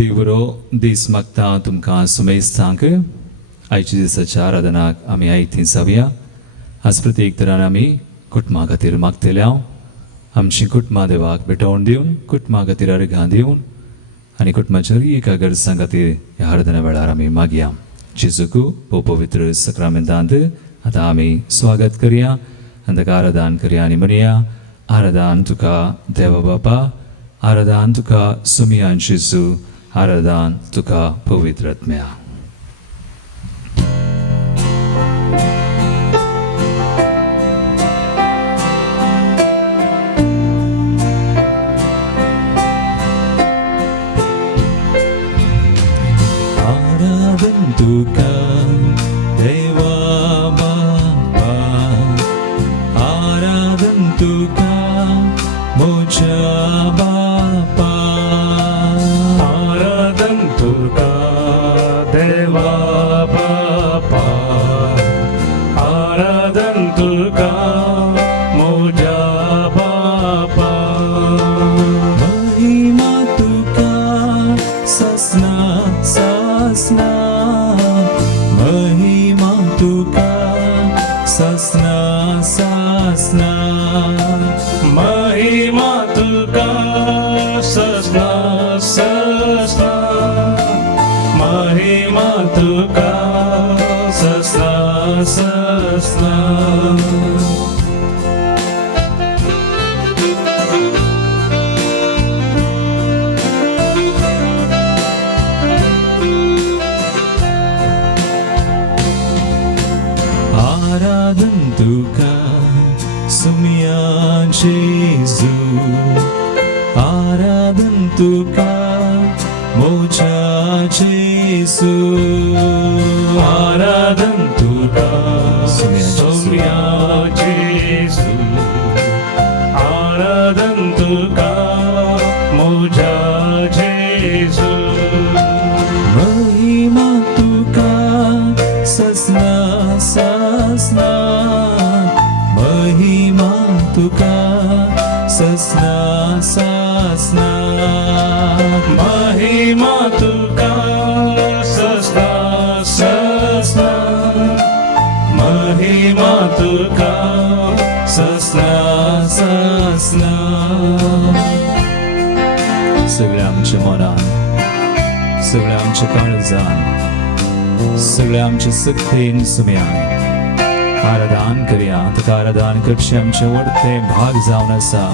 देवरो दीस मागता तुमकां सुमेस्तांक आयची दिसाच्या आराधनाक आमी आयती जावया. आज प्रत्येक तरान आमी कुटुंबा खातीर मागतले हांव आमची कुटुंबा देवाक भेटोवन दिवन कुटुंबा खातीर अर्घां दिवन आनी कुटुंबाच्या एका गरजां खातीर ह्या आराधना वेळार आमी मागया. जेजूक पवित्र सक्रामेंतांत आतां आमी स्वागत करया आनी ताका आराधन करया आनी म्हणया आराधन तुका देवा बापा, आराधन तुका सुमियान जेजू, आराधन तुका पवित्र आत्म्या. आराधन तुका देवा बापा, आराधन तुका मोच्या बापा, आराधन तुका देवा बापा, आराधन तुका मोजा बापा. महिमा तुका ससना ससना, महिमा तुका ससना ससना, महिमा तुका ससना ससना, महिमा तुका ससना ससना. आराधन तुका सुमियान जेजू, आराधन तुका मोच्या जेजू, आराधन तुका सोम्या जेजू, आराधन तुका मोजा जेजू. महिमा तुका ससना ससना, महिमा तुका ससना ससना, महिमा तुका ससना ससना, महिमा तुका ससना ससना. सगळ्या आमच्या मनान, सगळ्या आमच्या काळजान, सगळ्या आमच्या सक्तीन सुम्यान आराधन करया. तुका आराधन करचे आमचे व्हडते भाग जावन आसा,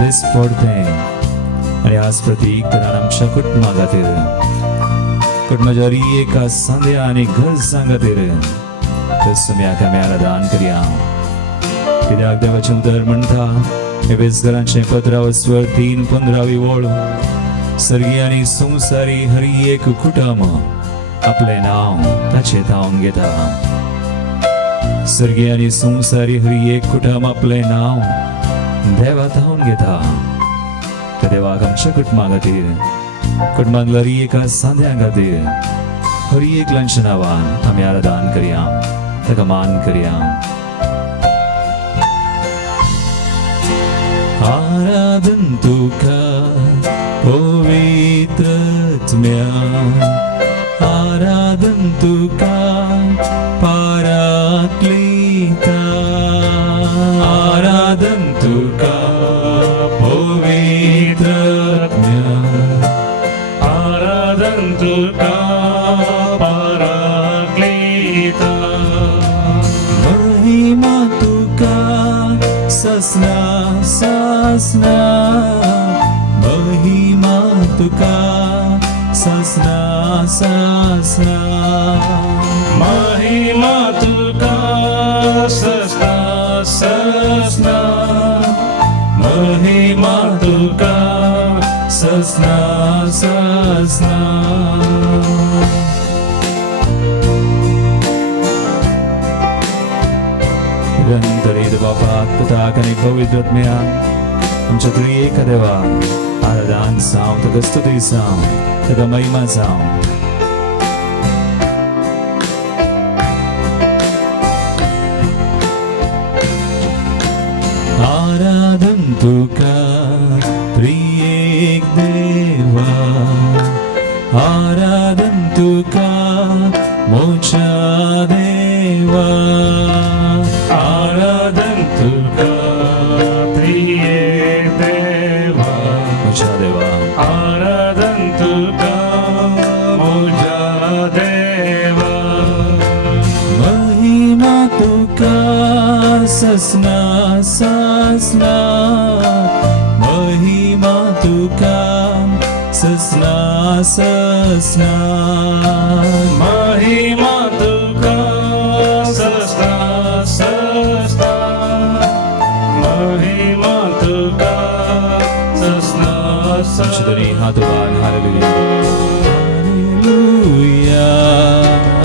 दिसपडते. आनी आज प्रतीक तरान आमच्या कुटुंबा खातीर, कुटुंबाच्या एका संध्या आनी गरजां खातीर त्या सुम्याक आमी आराधन करया. कित्याक देवाचें उतर म्हणटा एफेसकारांचे पत्रावळ 3:15 ओळ, सर्गी आनी संवसारी हर एक कुटुंब आपले नाव ताचे थावन घेता. सर्गी आनी संवसारी हर एक कुटुंब आपले नाव देवा थावन घेता. त्या देवाक आमच्या कुटुंबा खातीर, कुटुंबांतल्या हर एका सांद्या खातीर, हर एक ल्हानशा नांवान आमी आराधन करया, ताका मान करया. आराधन तुका पवित्र आत्म्या, आराधन तुका पाराक्लिता, आराधन तुका पवित्र आत्म्या, आराधन तुका पराक्लिता. महिमा तुका ससना ससना, महिमा तुका ससना ससना, महिमा तुका ससना ससना, महिमा तुका ससना ससना. निरंतर बाबा पिता आणि पवित्र आत्म्या आमच्या त्रिएक देवा आराधन जावं, ताका स्तुती जावं, ताका महिमा जावं. आराधन तुका त्रिएक देवा, आराधन तुका मोच्या देवा आराधन तुका प्रिय देवा मोच्या देवा आराधन तुका मोजा देवा महिमा तुका ससना ससना महिमा तुका ससना ससना महिमा तुका सस्ता सस्ता महिमा तुका सस्ता आमच्याकडे हात उभार hallelujah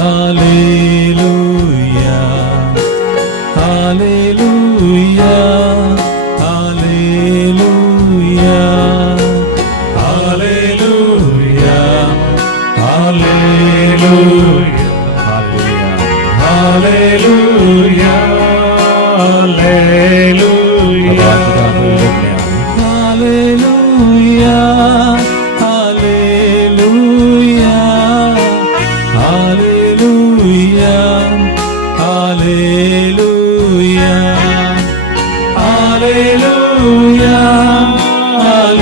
hallelujah hallelujah hallelujah Hallelujah, hallelujah Hallelujah, Hallelujah. Hallelujah hallelujah hallelujah hallelujah hallelujah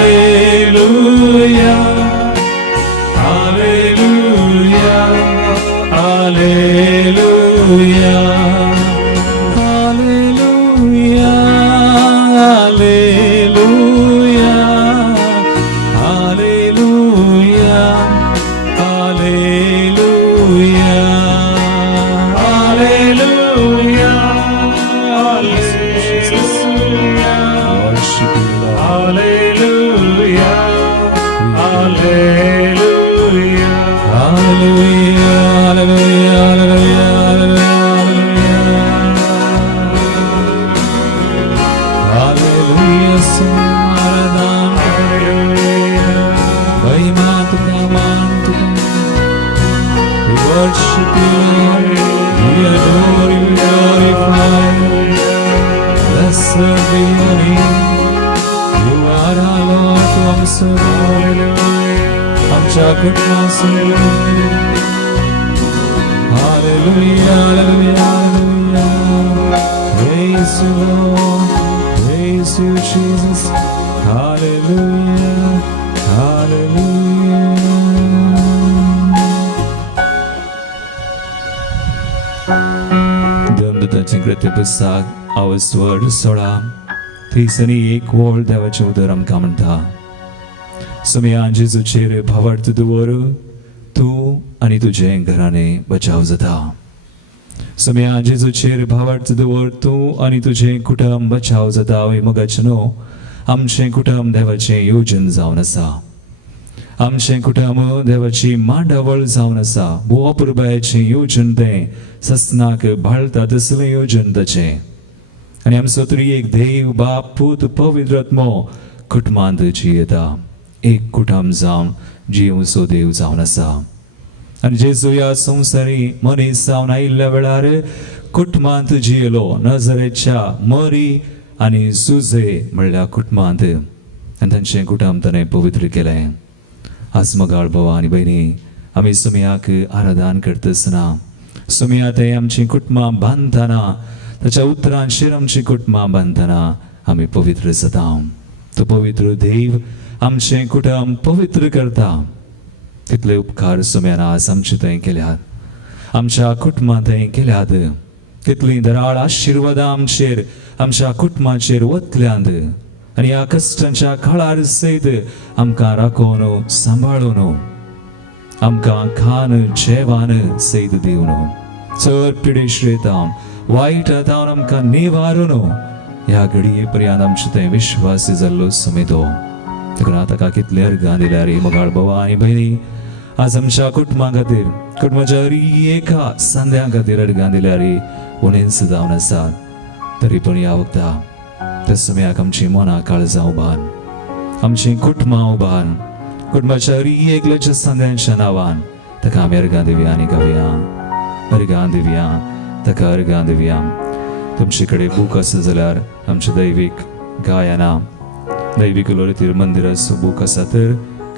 hallelujah hallelujah hallelujah hallelujah hallelujah hallelujah hallelujah worship you Lord Hallelujah, Hallelujah. hallelujah hallelujah hallelujah hallelujah samaradam महिमा तुका मान तुका we worship you Lord we adore you glorify you blessed be your name you are our Lord to answer आमच्या कुटुंबासह hallelujah hallelujah hallelujah praise you Lord praise you Jesus hallelujah hallelujah देवदूतांचे कृत्य पुस्तक अवस्थवर 16 थीसनी एक वोळ देवाचे उदर आमकां म्हणटा सुमया जेजूचेर भावार्थ दवर तूं आनी तुजें घराणें बचाव जाता सुमया जेजूचेर भावार्थ दवर तूं आनी तुजें कुटुंब बचाव जाता वय मोगाचें न्हू आमचें कुटुंब देवाचें येवजण जावन आसा आमचें कुटुंब देवाची मांडावळ जावन आसा बुवा पुरबायेचें येवजण तें ससनाक बाळटा तसलें येवजण ताचें आनी आमचो तरी एक देव बाप पूत पवित्र आत्मो कुटुंबांत जियेता एक कुटुंब जावन जिवचो देव जावन आसा आनी जेजू ह्या संवसारी मनीस जावन आयिल्ल्या वेळार कुटुंबांत जियेलो नजरेच्या मरी आनी सुजे म्हणल्यार कुटुंबांत आनी तांचें कुटुंब ताणें पवित्र केलें आज मोगाळ भावा आनी भयणी आमी सुमयाक आराधन करतना सुमया ते आमचीं कुटुंबां बांदतना ताच्या उतरांचेर आमचीं कुटुंबां बांदतना आमी पवित्र जाता तो पवित्र देव आमचें कुटुंब पवित्र करता तितले उपकार सुमयान आज आमचे थंय केल्यात आमच्या कुटुंबां थंय केल्यात तितलीं दराळ आशिर्वादां आमचेर आमच्या कुटुंबाचेर वतल्यांत आनी ह्या कश्टांच्या काळार सयत आमकां राखून सांबाळून आमकां खान जेवण सयत दिवन चड पिडेश्रेतावन वायट हातावन आमकां निवारून ह्या घडये पर्यंत आमचे थंय विश्वासी जाल्लो सुमेतो देखून ताका कितले अर्गां दिल्यार मोगाळ भावा आनी भयणी आज आमच्या कुटुंबा खातीर कुटुंबाच्या एका सांद्या खातीर अर्गां दिल्यार उणींच जावन आसात तरी पूण ह्या वखदां त्या सुमयाक आमची मनां काळजां उबार आमची कुटुंबां उबार कुटुंबाच्या एकल्याच्या सांद्यांच्या नांवान ताका आमी अर्गां दिवया आनी गावया अर्गां दिवया ताका अर्गां दिवया तुमचे कडेन बूक आसा जाल्यार आमचे दैवीक गायनां दैवीक लोलयेचेर मंदिराचो बूक आसा तर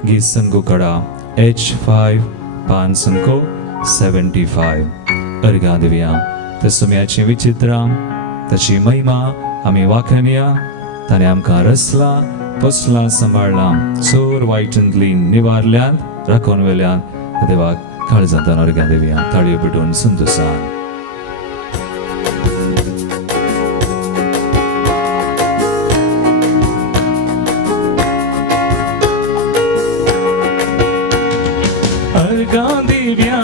गीत संगो काडा H5 अर्घा दिवया त्या सुम्याची विचित्रां ताची महिमा आमी वाखणया ताणे आमकां रचला पोसला सांबाळला चोर वायटांतली निवारल्यान राखून वेल्यान देवाक काळजांतल्यान अर्घा दिवया ताळयो पिटून संतोषान अर्घा दिव्या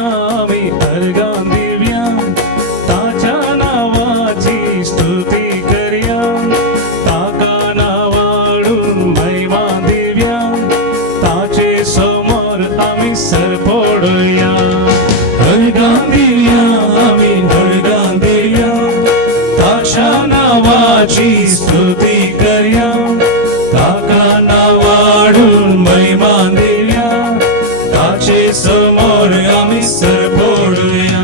मी अर्घा दिव्या ताच्या नावाची स्तुती करया ताका नावाळून महिमा दिव्या ताचे समोर आम्ही सर पडूया अर्घा दिव्या आम्ही अर्घा दिव्या ताच्या नावाची स्तुती करया ताका नावाळून महिमा दिव्या ताचे समोर आम्ही सर पडूया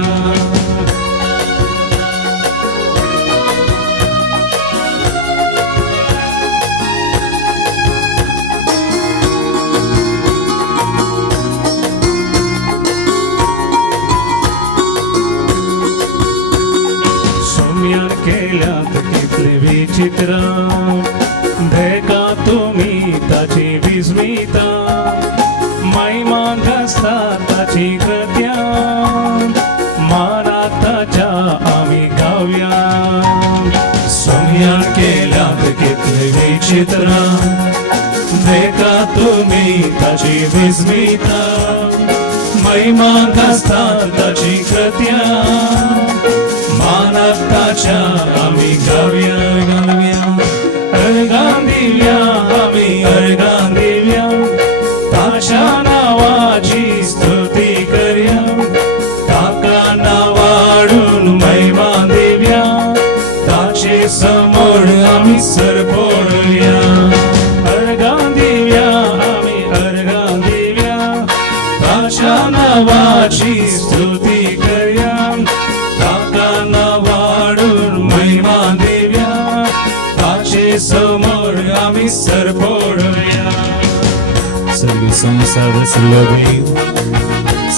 सुम्यान केल्यात कितले विचित्र भेका तुम्ही ताची विस्मिता महिमा घासता ताची कृत्या माना ताच्या आम्ही गावया सुम्यान केल्यात कितले विचित्र भेका तुम्ही ताची विस्मिता महिमा घासता ताची कृत्या मानवताच्या आम्ही गावया अर्घा दिव्या आम्ही अर्घा दिव्या ताच्या नावाची स्तुती करया ताका नावाळून महिमा दिव्या ताचे समोर आम्ही सर पडूया अर्घा दिव्या आम्ही अर्घा दिव्या ताच्या नावाची स्तुती करया ताका नावाळून महिमा दिव्या ताचे समोर आम्ही सर पडूया सर्व संसार सगळी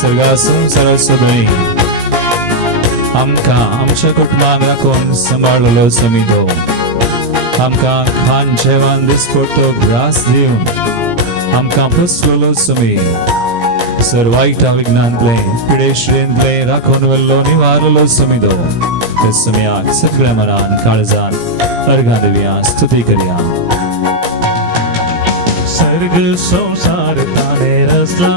सगळा संसार सगळी आमकां आमच्या कुटुंबाक राखून सांबाळलो समितो आमकां खाण जेवण दिसपट्टो ग्रास दिवन आमकां पोसलो समी सर वायटा विघ्नांतले पिडेश्रेंतले राखून व्हेल्लो निवारलो समितो ते समयाक सगळ्या मनान काळजान अर्घा दिवया स्तुती करया सर्ग संसार ताणे रचला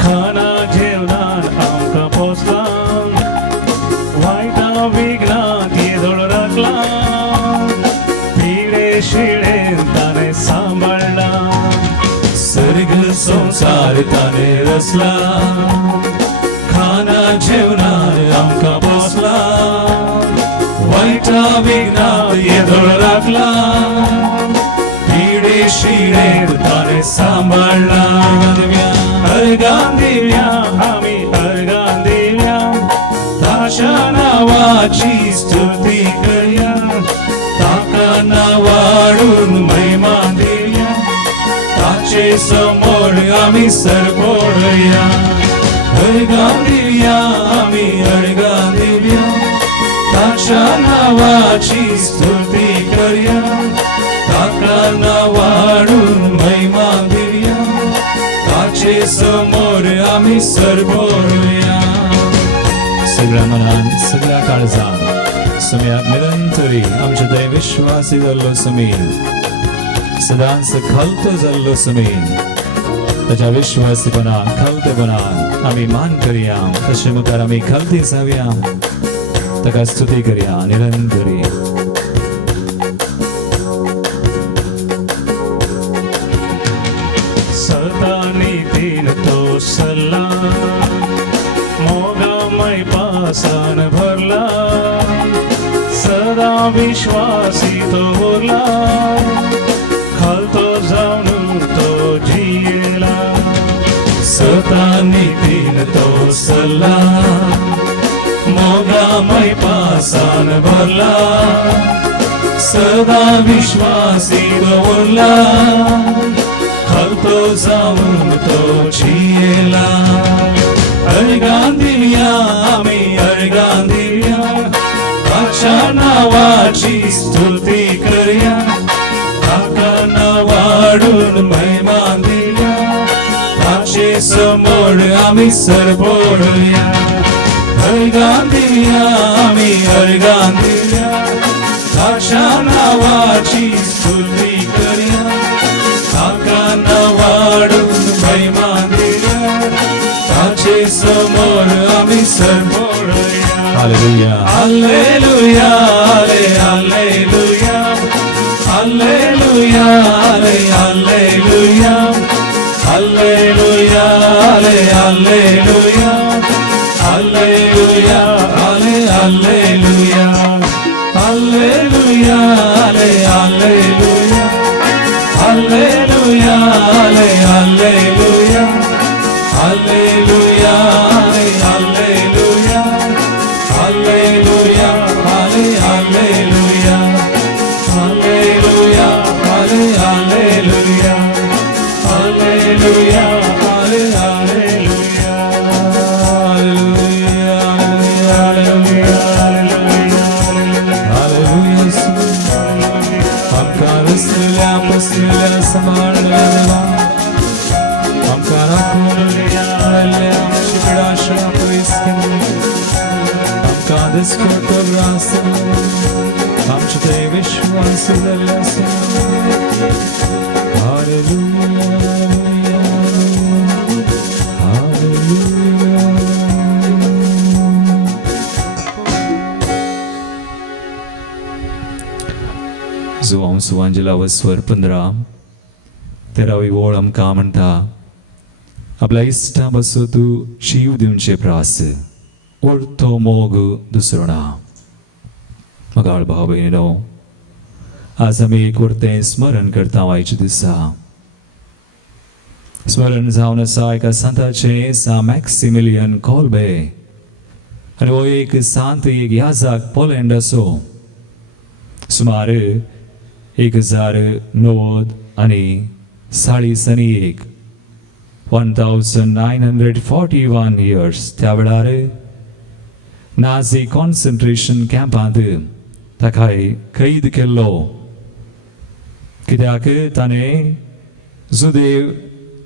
खाना जेवणान आमकां पोसला वायटा विघ्नात येदोळ राखला पिडे शिडेन ताणे सांबाळला सर्ग संसार ताणे रचला खाना जेवणान आमकां पोसला वायटा विघ्नात येदोळ राखला शिडे ताणे सांभाळला अर्घा दिव्या आम्ही अर्घा दिव्या ताच्या नावाची स्तुती करया ताका नावाळून महिमा दिव्या ताचे समोर आम्ही सर पडूया अर्घा दिव्या आम्ही अर्घा दिव्या ताच्या नावाची स्तुती करया ताका नावाळून महिमा दिव्या ताचे समोर आम्ही सर पडूया सगळ्या मनान सगळ्या काळजान सुम्याक निरंतरी आमचे दय विश्वासी जाल्लो समीर सदांच खलतो जाल्लो समीर ताच्या विश्वासीपणान खलतेपणान आमी मान करया तशें मुखार आमी खलती जावया ताका स्तुती करया निरंतरी सतानीतीन तो सल्ला मोगामय पासान भरला सदा विश्वासी तो उरला खालतो जाऊन तो जियेला सतानीतीन तो सल्ला मोगामय पासान भरला सदा विश्वासी तो उरला खालतो जाऊन तो जियेला अर्गां दिल्या आम्ही अर्गां दिल्या ताच्या नावाची स्तुती करूया ताका नावाडून महिमा दिल्या ताचे समोर आम्ही सरपोळया अर्गां दिल्या आम्ही अर्गां दिल्या ताच्या नावाची स्तुती करूया ताका नावाडून महिमा दिल्या ताचे समोर आम्ही सरपोळया hallelujah hallelujah hallelujah hallelujah hallelujah hallelujah hallelujah hallelujah hallelujah hallelujah hallelujah hallelujah hallelujah hallelujah Hallelujah, hallelujah, hallelujah, hallelujah, hallelujah, आमचे विश्वास जो सुवांजला स्वर 15 13वी ओळ आमकां म्हणटा आपल्या इश्टा बसो तू जीव दिवचे प्रास उरतो मोग दुसरो ना मगाळ भाव भयणीनो आज आमी एक उरतें स्मरण करता आयच्या दिसा स्मरण जावन आसा एका संताचे सा मॅक्सिमिलियन कॉल्बे आनी हो एक सांत एक याजक पोलंड असो सुमार 1090 आनी 41 1941 years त्या वेळार नाझी कॉन्सन्ट्रेशन कॅम्पांत ताका कैद केल्लो कित्याक ताणें जुदेव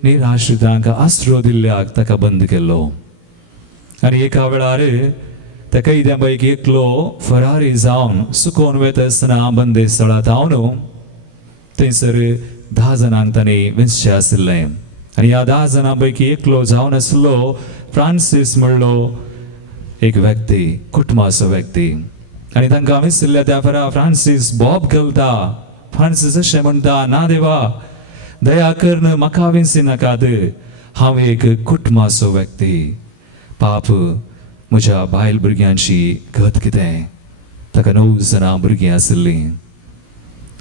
निराश्रितांक आसरो दिल्ल्याक ताका बंद केल्लो आनी एका वेळार त्या कैद्यां पैकी एकलो फरारी जावन सुकोवन वयता आसतना बंदेस्थळांत पावन थंयसर 10 जाणांक ताणें वेंचचें आशिल्लें आनी ह्या 10 जाणां पैकी एकलो जावन आसलो फ्रांसीस म्हणलो एक व्यक्ती कुटुंबाचो व्यक्ती आनी तांकां विसरल्या त्या फरा फ्रांसीस बॉब घालता फ्रांसीस अशें म्हणटा ना देवा दया कर म्हाका विसरी नाकात हांव एक कुटुंबाचो व्यक्ती पाप म्हज्या बायल भुरग्यांची गत कितें ताका 9 जाणां भुरगीं आशिल्लीं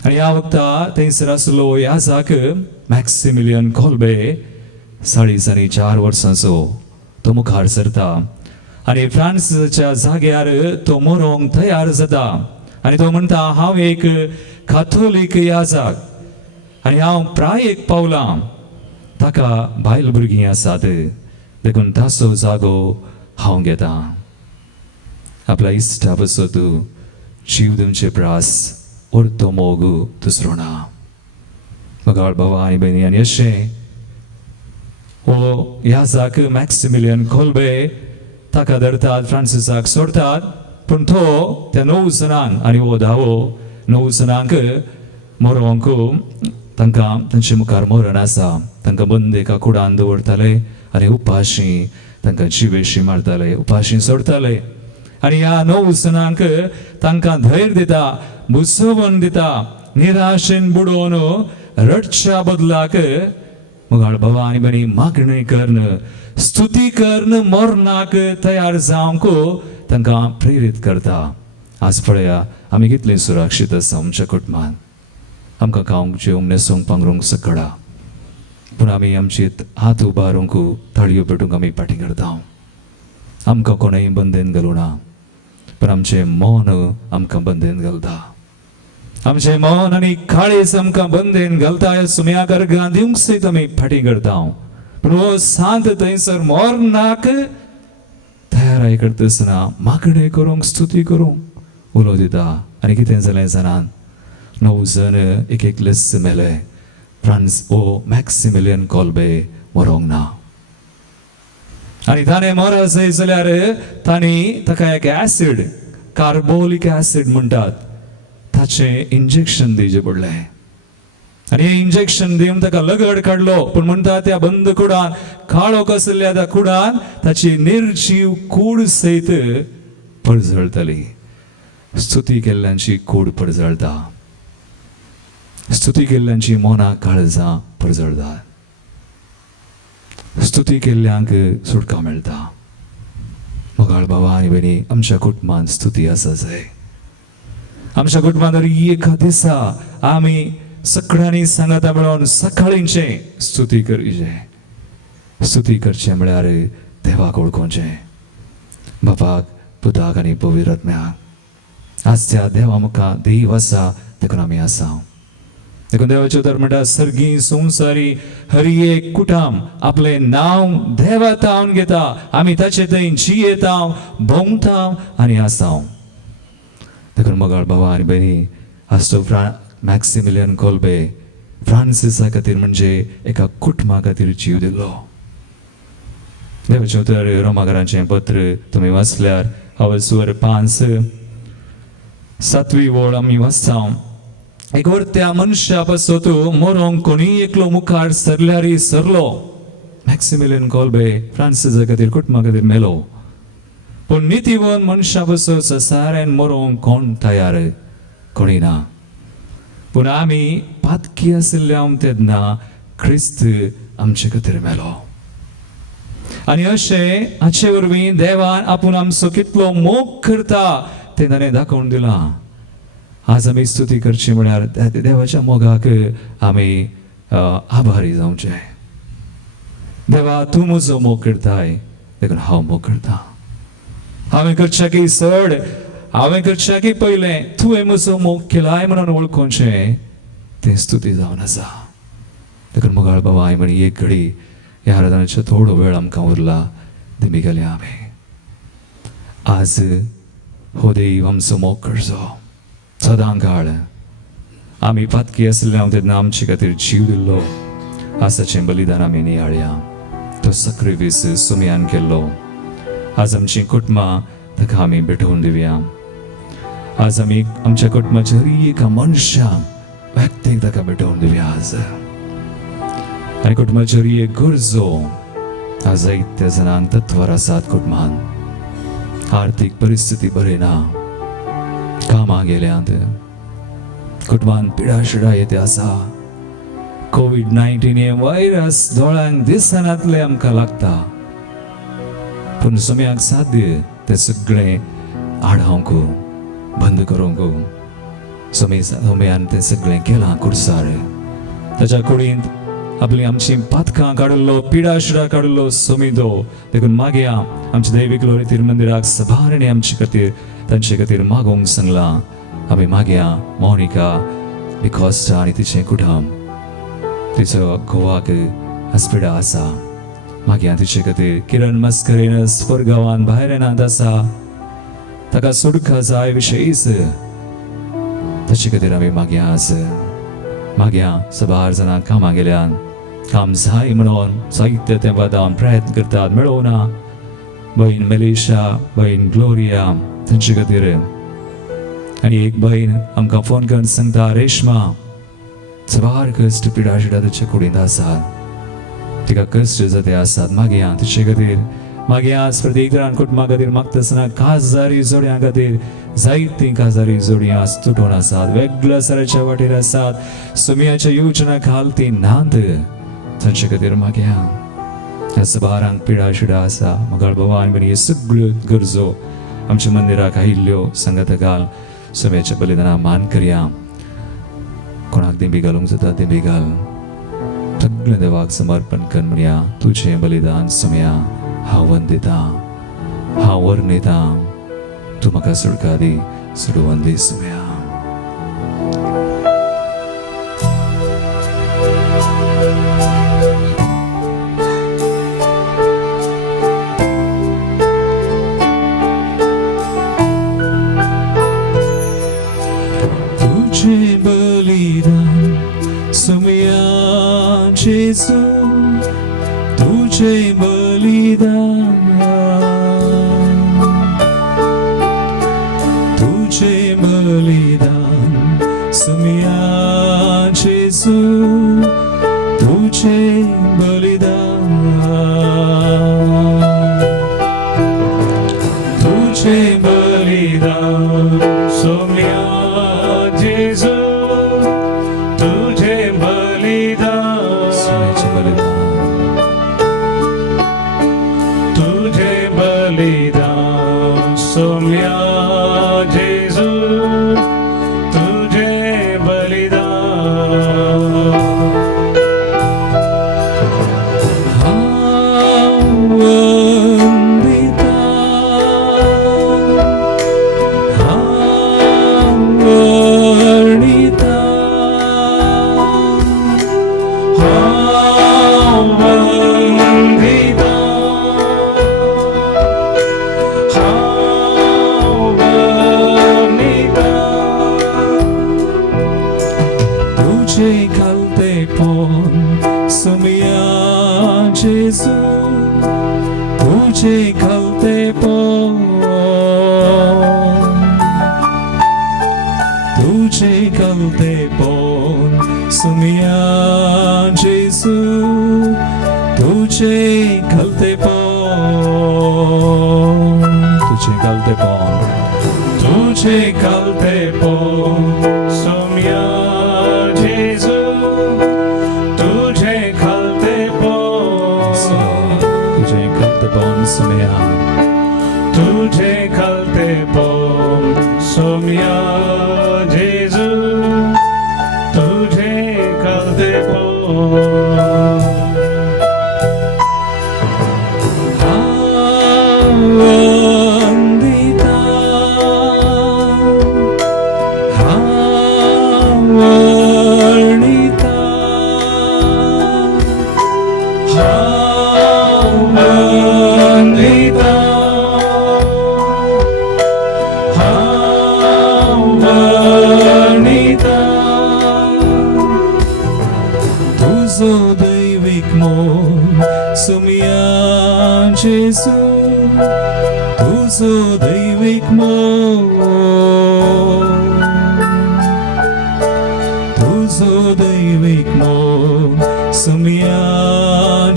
आनी ह्या वक्ता थंयसर आसलो याजक मॅक्सिमिलियन कॉल्बे 4.5 वर्सांचो तो मुखार सरता आनी फ्रांसीसाच्या जाग्यार तो मरोंक तयार जाता आनी तो म्हणटा हांव एक काथोलीक याजक आनी हांव प्रायेक पावलां ताका बायल भुरगीं आसात देखून ताचो जागो हांव घेता आपल्या इश्टा बसो तूं जीव दिवचे प्रास उरतो मोग दुसरो ना मगाळ भावा आनी भयणी आनी अशें हो याजक मॅक्सिमिलियन कॉल्बे ताका धरतात फ्रांसीसाक सोडतात पूण तो त्या 9 जाणांक आनी हो 9 जाणांक मरोंक तांकां तांचे मुखार मरण आसा तांकां बंद एका कुडांत दवरताले आनी उपाशी तांकां जिवेशी मारताले उपाशी सोडताले आनी ह्या 9 जाणांक तांकां धैर्य दिता बुसवण दिता निराशेन बुडोवन रडच्या बदलाक मुगाळ भावा आनी भयणी मागणी करन स्तुती करन मरणाक तयार जावंक तांकां प्रेरीत करता आज पळया आमी कितले सुरक्षीत आसा आमच्या कुटुंबांत आमकां खावंक जेवंक न्हेसोंक पांगरूंक सकळा पूण आमी आमचे हात उबारूंक ताळयो पेटूंक आमी फाटीं करता आमकां कोणेंय बंदेन घालूं ना पण आमचें मन आमकां बंदेन घालता आमचे मन आणि काळीज आमकां बंदेन घालताय सुम्या गर्गां दिवंक सयत आमी फाटी करता पूण हो सांत थंयसर मोरनाक तयाराय करतना मागणे करूंक स्तुती करूंक उलो दिता आनी कितें जालें जाणान 9 जण एक लिस मेले फ्रांस ओ मॅक्सिमिलियन कॉल्बे मरोंक ना आनी ताणें मरा जाय जाल्यार तांणी ताका एक ऍसिड कार्बोलिक ऍसिड म्हणटात ताचें इंजेक्शन दिवचें पडलें आनी हें इंजेक्शन दिवन ताका लगड काडलो पूण म्हणटा त्या बंद कुडान काळो कसल्या त्या कुडान ताची निर्जीव कूड सयत पडजळटली स्तुती केल्ल्यांची कूड पडजळटा स्तुती केल्ल्यांची मोना काळजां पडजळटात स्तुती केल्ल्यांक सुटका मेळटा मोगाळ बाबा आनी भयणी आमच्या कुटुंबांत स्तुती आसा जाय आमच्या कुटुंबांत एका दिसा आमी सगळ्यांनी सांगता मेळोन सकाळींचे स्तुती करचें स्तुती करचें म्हळ्यार देवाक वळखोवचें बापाक पुताक आनी पवित्र आत्म्याक आज त्या देवा मुखार देव आसा देखून आमी आसा देखून देवाचे उतर म्हणटा सर्गी संवसारी हरी एक कुटाम आपले नांव देवा तावन घेता आमी ताचे थंय जियेता भोंवता आनी आसा देखून मोगाळ बाबा आनी भयणी आज तो मॅक्सिमिलियन कॉल्बे फ्रांसिसा खातीर म्हणजे एका कुटुंबा खातीर जीव दिलो देवाचे उतर रोमाकारांचें पत्र तुमी वाचल्यार हांव सुवर 5:7 वळ आमी वाचता एक वर त्या मनशा पासत मरोंक कोणी एकलो मुखार सरल्यारी सरलो मॅक्सिमिलियन कॉल्बे फ्रांसिसा खातीर कुटुंबा खातीर मेलो पूण नितीवन मनशा पासत संसारान मरोंक कोण तयार कोणी ना पूण आमी पातकी आशिल्ल्या तेन्ना ख्रिस्त आमचे खातीर मेलो आनी अशें हाचे वरवीं देवान आपूण आमचो कितलो मोग करता तें ताणें दाखोवन दिलां आज आमी स्तुती करची म्हळ्यार देवाच्या मोगाक आमी आभारी जावचें देवा तूं म्हजो मोग करताय देखून हांव मोग करता हांवें करच्या की चड हांवें करच्या की पयलें तुवें म्हजो मोग केलाय म्हणून वळखोवचें तें स्तुती जावन आसा देखून मोगाळ बाबा हांवें म्हणी एक घडी ह्या आराधनाचो थोडो वेळ आमकां उरला दिमी गेल्या आमी आज हो देव आमचो मोग करचो सदां काळ आमी पातकी आसल्या तेन्ना आमचे खातीर जीव दिल्लो आसाचें बलिदान आमी नियाळया तो सक्रिवीस सुमयान केल्लो आज आमचीं कुटुंबां ताका आमी भेटोवन दिवया आज आमी आमच्या कुटुंबाच्या हर एका मनशाक व्यक्तीक ताका भेटोवन दिवया आज आनी कुटुंबाच्यो हर एक गरजो आज जायत्या जाणांक तत्वार आसात कुटुंबांत आर्थीक परिस्थिती बरी ना कामां गेल्यांत कुटुंबांत पिडाशिडा येते आसा कोविड-19 हे व्हायरस दोळ्यांक दिसनातले आमकां लागता पूण सुमयाक साध्य तें सगळें आडावंक बंद करूंक सुमयान तें सगळें केलां कुर्सार ताच्या कुडींत आपली आमची पातकां काडलो पिडाशिडा काडलो सोमिदो देखून मागया आमच्या दैवीक लोरी मंदिराक सभारणे आमचे खातीर तांचे खातीर मागोवंक सांगलां आमी मागया मोनिका डिकॉस्टा आनी तिचें कुटुंब तिचो घोवाक हॉस्पिटल आसा मागया तिचे खातीर किरण मस्करेन स्वर्गावान भायर येनात आसा ताका सुटका जाय विशयीच ताचे खातीर आमी मागया आज मागया सबार जाणां कामां गेल्यान काम जाय म्हणून जायते तेंपादान प्रयत्न करतात मेळोना भयण मेलिशा भयण ग्लोरिया तांचे खातीर आनी एक भयण आमकां फोन करून सांगता रेशमा सबार कश्ट पिडाशिडा ताच्या कुडींत आसात तिका कश्ट जाते आसात मागया तिचे खातीर मागया आज प्रत्येक जाण कुटुंबा खातीर मागतना काजारी जोड्यां खातीर जायतीं काजारी जोडीं आज तुटून आसात वेगळ्या सराच्या वाटेर आसात सुमयाच्या येवजणा खाल ती नांद तांचे खातीर मागया ह्या सबारांक पिडाशिडा आसा मोगाळ बाबा आनी हे सगळ्यो गरजो आमच्या मंदिराक आयिल्ल्यो सांगात घाल सुमयाच्या बलिदानाक मान करया कोणाक दिंबी घालूंक जाता दिंबी घाल सगळें देवाक समर्पण कर म्हणया तुजें बलिदान सुमया हांव वंदिता हांव वर्णिता तूं म्हाका सुटका दी सुडवंदी सुमया जेजू तुझे बलिदान तुझे बलिदान सुमिया जेजू तुझे बलिदान तुझे बलिदान सोम्या जेजू तुझे बलिदान तुझे बलिदान सोम्या जेजू तुझे बलिदान तुझे खलते पौन तुझे खलते पौन सुमिया जेजू तुझे खलते पौन तुझे खलते पौन तुझे खलते पौन सोम्या जेजू तुझे खलते पौन तुझे खलते पौन सुमिया तुझे खलते पौन सोम्या जेजू तुझे खलते पौन जेजू तुझो दैविक मोल तुझो दैविक मोल सुमिया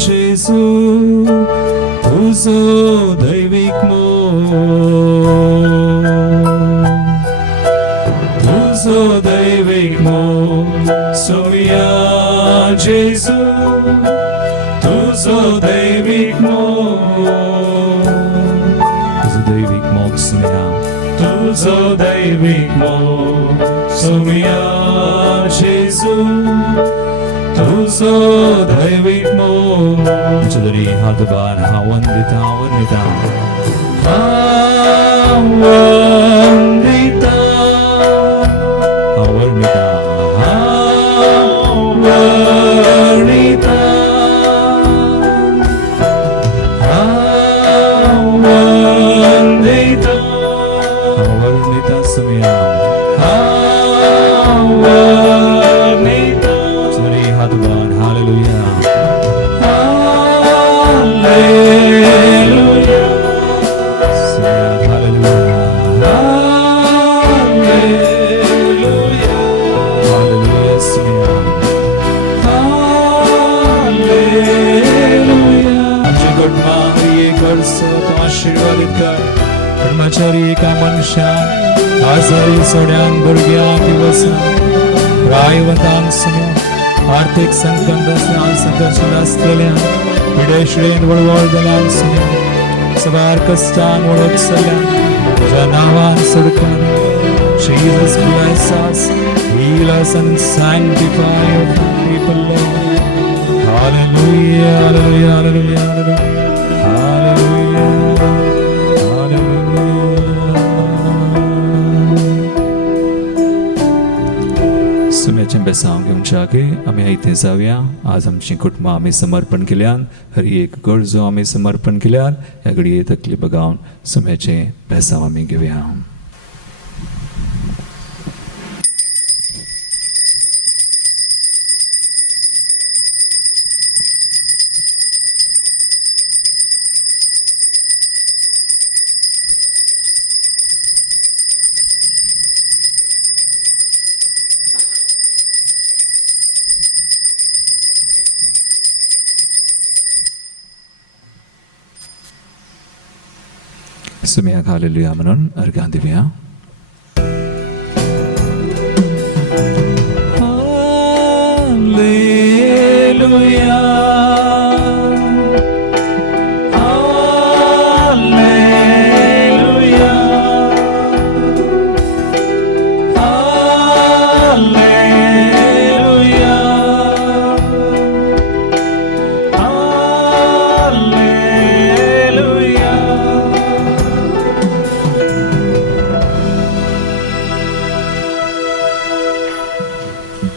जेजू तुझो दैविक मोल तुझो दैविक मोल सुमिया जेजू तुझो दैविक तुझो दैविक मोल सुमिया जेजू तुझो दैविक मोल चलरी हातबान वंदिता वंदिता वंदिता वर्णिता वर्णिता कर्मचारी का मनशान आजारी सोड्यान भुरग्यां दिवस रायवंतांक सुन्या आर्थिक संकटांतल्यान संघर्षांत आसलेल्यान पिडेश्रेन वळवळ जाल्ल्यान सुन्या सवार कश्टान वळख चल्ल्यान तुज्या नांवान सडकान Jesus bless us, heal us and sanctify your people, Lord. Hallelujah, hallelujah, hallelujah, hallelujah, hallelujah. सुम्याचें बेसांव घेवन जागे आमी आयतें जावया. आज आमची कुटुंबां आमी समर्पण केल्यान, हर एक गरजो आमी समर्पण केल्यान, ह्या घडये तकली बगावन सुम्याचें बेसांव आमी घेवया. सुमिया हालेलुया म्हणून अर्घ्य देऊया. Hallelujah.